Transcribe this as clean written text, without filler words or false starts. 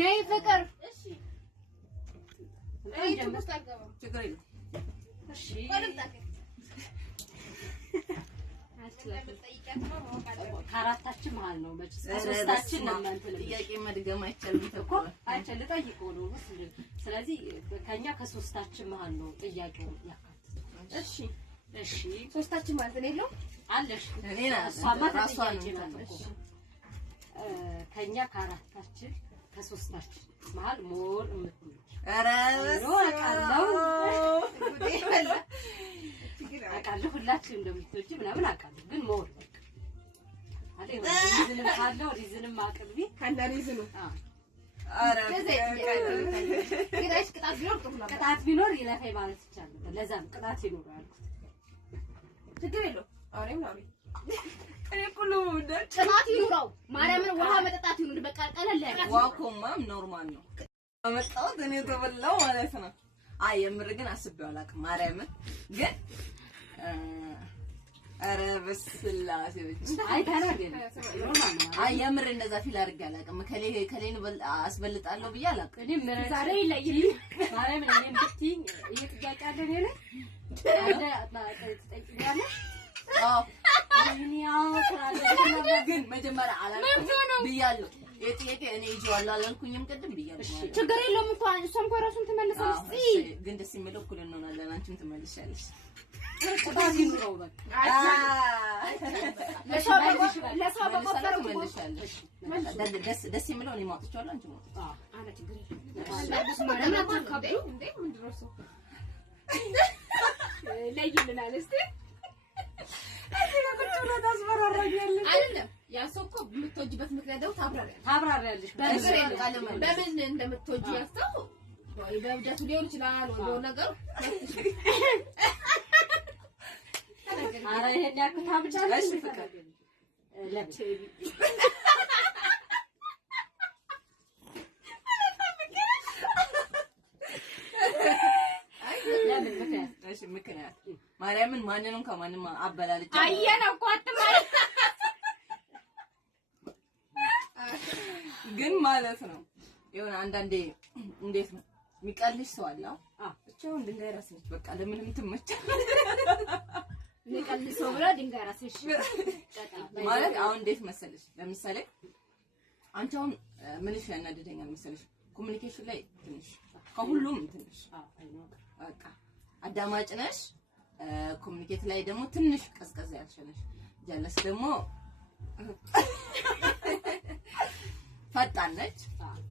ነይ ፍቅር እሺ አይ ተመስጣልከው ችግር የለም እሺ ከአራታችን መሀል ነው መቼስ ሶስታችን ነው እንትን ጥያቄ መድገም አይቻልም እኮ አይቻል ጠይቀው ነው ስለዚህ ከኛ ከሶስታችን መሀል ነው ጥያቄው ያካትተው እሺ እሺ ሶስታችን ማለት ነው የለው አለሽ እኔና ራሷን ከኛ ከአራታችን ከሶስታችን መሀል ሞር የምትሆን ኧረ አውቃለሁ ሁላችንም እንደምትወጂ ምናምን አውቃለሁ ግን ሞር በቃ አይደል ሪዝንም ካለው ሪዝንም አቅርቢ ካለ ሪዝኑ ኧረ ቅጣት ቢኖር ይለፈኝ ማለት ይቻላል ለዛም ቅጣት ይኖር ያልኩት ችግር የለው አውሪም አውሪ እኔ ሁሉ ቅጣት ይኑረው ማርያምን ውሃ መጠጣት ይኑር በቃ ቀለል ያለ ዋኮማም ኖርማል ነው አመጣሁት እኔ ተበላው ማለት ነው አይ የምር ግን አስቤው አላውቅም ማርያምን ግን ኧረ በስላሴ አይ ታናገር አይ የምር እንደዛ ፊል አድርጌ አላውቅም ከሌን አስበልጣለሁ ብዬ አላውቅም እኔ ዛሬ ይለይልኝ ማርያምን እኔም ብትይኝ እየጥያቄ አለ እኔ ላይ አለ ትጠይቂኛለሽ አዎ እኔው ግን መጀመሪያ አላልኩም ብያለሁ የጥያቄ እኔ ይዤዋለሁ አላልኩኝም ቅድም ብያለሁ ችግር የለውም እንኳን እሷም እኮ ራሱን ትመልሳለች ግን ደስ የሚለው እኩል እንሆናለን አንቺም ትመልሻለሽ ቅጣት ይኑረው በቃ ለሰው በቆጠረ ትመልሻለሽ ደስ የሚለው እኔ ማውጥቻለሁ አንቺ ማውጥቻ አለ ችግር የለውም ማርያምን አታካብዱ እንዴ ምንድን ነው እሱ ለይልናል እስቲ አይደለም ያ ሰው እኮ የምትወጂበት ምክንያት ደግሞ ታብራሪያለሽ በምን እንደምትወጂ ያስተው ወይ በብደቱ ሊሆን ይችላል ወይ በሆነ ነገር ኧረ ይሄን ያክል ታብቻለሽ ፍቅር እሺ ምክንያት ማርያምን ማንንም ከማንም አበላልጫ አየና እኮ አትማል ግን ማለት ነው የሆነ አንዳንዴ እንዴት ነው የሚቀልሽ ሰው አለ ብቻውን ድንጋይ ራስ ነች በቃ ለምንም ትመቻለሽ የሚቀልሽ ሰው ብላ ድንጋይ ራስሽ ማለት አሁን እንዴት መሰለሽ ለምሳሌ አንቺ አሁን ምንሽ ያናደደኛል መሰለሽ ኮሙኒኬሽን ላይ ትንሽ ከሁሉም ትንሽ በቃ አዳማጭ ነሽ ኮሙኒኬት ላይ ደግሞ ትንሽ ቀዝቀዝ ያልሽነሽ ጀለስ ደግሞ ፈጣን ነች